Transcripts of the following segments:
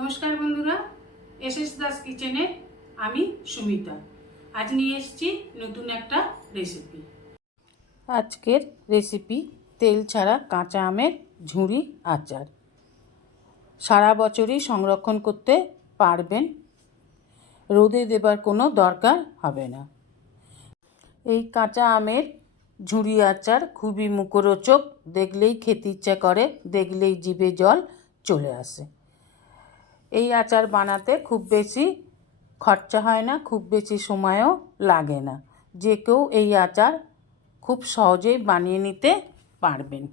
নমস্কার বন্ধুরা S S Das কিচেনে আমি সুমিতা। আজ নিয়ে এসেছি নতুন একটা রেসিপি আজকের রেসিপি তেল ছাড়া কাঁচা আমের ঝুড়ি আচার। সারা বছরই সংরক্ষণ করতে পারবেন, রোদে দেবার কোনো দরকার হবে না। এই কাঁচা আমের ঝুড়ি আচার খুবই মুখরোচক, দেখলেই খেতে ইচ্ছা করে, দেখলেই জিভে জল চলে আসে। এই আচার বানাতে খুব বেশি খরচা হয় না, খুব বেশি সময়ও লাগে না। যে কেউ এই আচার খুব সহজেই বানিয়ে নিতে পারবেন।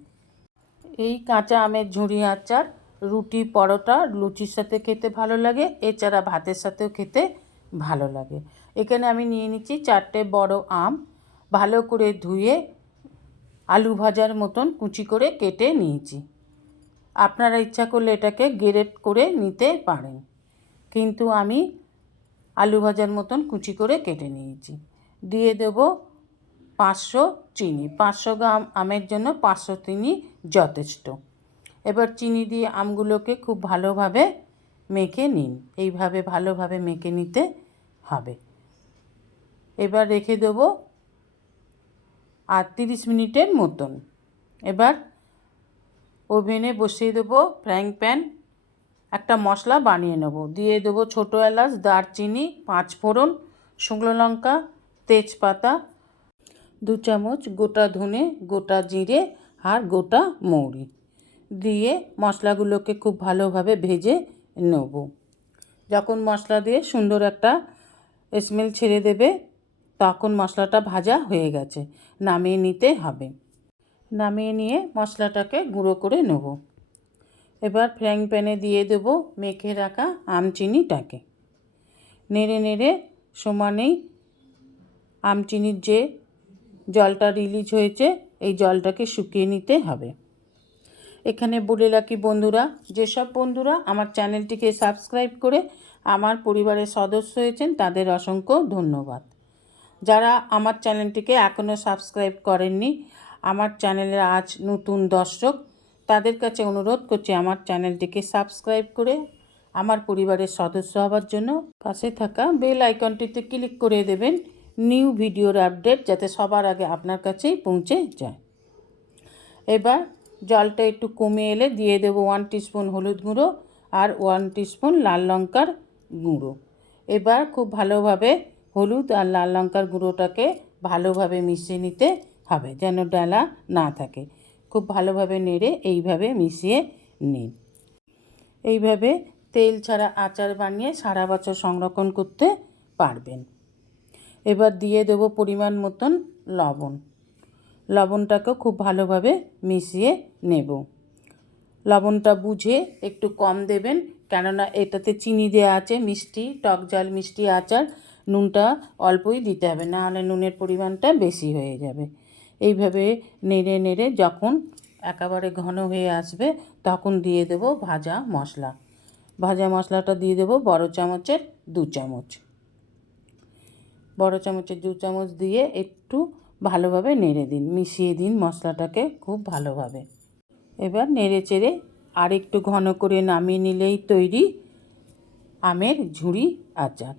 এই কাঁচা আমের ঝুড়ি আচার, রুটি, পরোটা, লুচির সাথে খেতে ভালো লাগে, এছাড়া ভাতের সাথেও খেতে ভালো লাগে। এখানে আমি নিয়ে নিচ্ছি চারটে বড় আম, ভালো করে ধুয়ে আলু ভাজার মতন কুচি করে কেটে নিয়েছি। আপনারা ইচ্ছা করলে এটাকে গ্রেট করে নিতে পারেন। কিন্তু আমি আলু ভাজার মতন কুচি করে কেটে নিয়েছি। দিয়ে দেব পাঁচশো চিনি, পাঁচশো গ্রাম আমের জন্য পাঁচশো চিনি যথেষ্ট। এবার চিনি দিয়ে আমগুলোকে খুব ভালোভাবে মেখে নিন। এইভাবে ভালোভাবে মেখে নিতে হবে। এবার রেখে দেবো আর তিরিশ মিনিটের মতন। এবার ওভেনে বসিয়ে দেবো ফ্রাইং প্যান, একটা মশলা বানিয়ে নেব। দিয়ে দেবো ছোটো এলাচ, দারচিনি, পাঁচ ফোড়ন, শুকনো লঙ্কা, তেজপাতা, দু চামচ গোটা ধনে, গোটা জিরে আর গোটা মৌরি। দিয়ে মশলাগুলোকে খুব ভালোভাবে ভেজে নেব। যখন মশলা দিয়ে সুন্দর একটা স্মেল ছেড়ে দেবে, তখন মশলাটা ভাজা হয়ে গেছে, নামিয়ে নিতে হবে। নামিয়ে নিয়ে মশলাটাকে গুঁড়ো করে নেব। এবার ফ্রাইং প্যানে দিয়ে দেবো মেখে রাখা আমচিনিটাকে। নেড়ে নেড়ে সমানেই আমচিনির যে জলটা রিলিজ হয়েছে, এই জলটাকে শুকিয়ে নিতে হবে। এখানে বলে রাখি বন্ধুরা, যেসব বন্ধুরা আমার চ্যানেলটিকে সাবস্ক্রাইব করে আমার পরিবারের সদস্য হয়েছেন, তাদের অসংখ্য ধন্যবাদ। যারা আমার চ্যানেলটিকে এখনও সাবস্ক্রাইব করেননি আমার চ্যানেলের আজ নতুন দর্শক তাদের কাছে অনুরোধ করছি আমার চ্যানেলটিকে সাবস্ক্রাইব করে আমার পরিবারের সদস্য হওয়ার জন্য পাশে থাকা বেল আইকনটিতে ক্লিক করে দেবেন নিউ ভিডিওর আপডেট যাতে সবার আগে আপনার কাছেই পৌঁছে যায়। এবার জলটা একটু কমে এলে দিয়ে দেবো ওয়ান টিস্পুন হলুদ গুঁড়ো আর ওয়ান টিস্পুন লাল লঙ্কার গুঁড়ো। এবার খুব ভালোভাবে হলুদ আর লাল লঙ্কার গুঁড়োটাকে ভালোভাবে মিশিয়ে নিতে হবে, যেন ডালা না থাকে। খুব ভালোভাবে নেড়ে এইভাবে মিশিয়ে নিন। এইভাবে তেল ছাড়া আচার বানিয়ে সারা বছর সংরক্ষণ করতে পারবেন। এবার দিয়ে দেবো পরিমাণ মতন লবণ। লবণটাকেও খুব ভালোভাবে মিশিয়ে নেব। লবণটা বুঝে একটু কম দেবেন, কেননা এটাতে চিনি দেওয়া আছে, মিষ্টি, টক ঝাল মিষ্টি আচার, নুনটা অল্পই দিতে হবে না হলে নুনের পরিমাণটা বেশি হয়ে যাবে। এইভাবে নেড়ে নেড়ে যখন একেবারে ঘন হয়ে আসবে, তখন দিয়ে দেব ভাজা মশলা। ভাজা মশলাটা দিয়ে দেবো বড় চামচের দু চামচ। বড় চামচের দু চামচ দিয়ে একটু ভালোভাবে নেড়ে দিন, মিশিয়ে দিন মশলাটাকে খুব ভালোভাবে। এবার নেড়ে চেড়ে আর একটু ঘন করে নামিয়ে নিলেই তৈরি আমের ঝুড়ি আচার।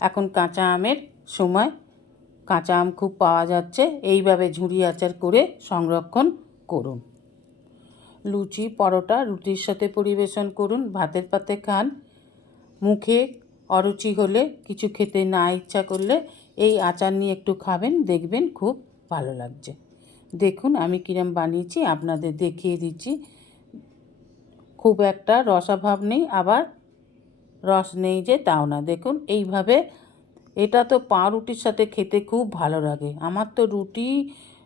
এখন কাঁচা আমের সময় কাঁচা আম খুব পাওয়া যাচ্ছে। এইভাবে ঝুড়ি আচার করে সংরক্ষণ করুন। লুচি, পরোটা রুটির সাথে পরিবেশন করুন। ভাতের পাতে খান। মুখে অরুচি হলে, কিছু খেতে না ইচ্ছা করলে এই আচার নিয়ে একটু খাবেন, দেখবেন খুব ভালো লাগছে। দেখুন, আমি কিরম বানিয়েছি, আপনাদের দেখিয়ে দিচ্ছি। খুব একটা রসাভাব নেই, আবার রস নেই যে তাও না। দেখুন, এইভাবে এটা তো পাউরুটির সাথে খেতে খুব ভালো লাগে। আমার তো রুটি,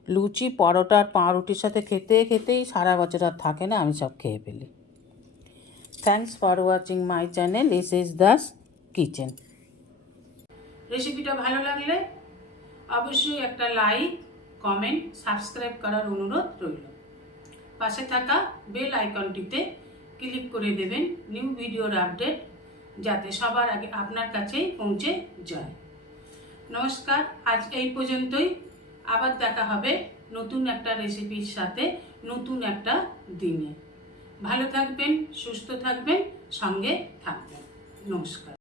লুচি, পরোটা আর পাউরুটির সাথে খেতে খেতেই সারা বছর আর থাকে না, আমি সব খেয়ে ফেলি। Thanks for watching my channel S S Das kitchen রেসিপিটা ভালো লাগলে অবশ্যই একটা লাইক কমেন্ট সাবস্ক্রাইব করার অনুরোধ রইল। পাশে থাকা বেল আইকনটিতে ক্লিক করে দেবেন নিউ ভিডিওর আপডেট যাতে সবার আগে আপনার কাছেই পৌঁছে যায়। নমস্কার, আজ এই পর্যন্তই। আবার দেখা হবে নতুন একটা রেসিপির সাথে, নতুন একটা দিনে। ভালো থাকবেন, সুস্থ থাকবেন, সঙ্গে থাকবেন। নমস্কার।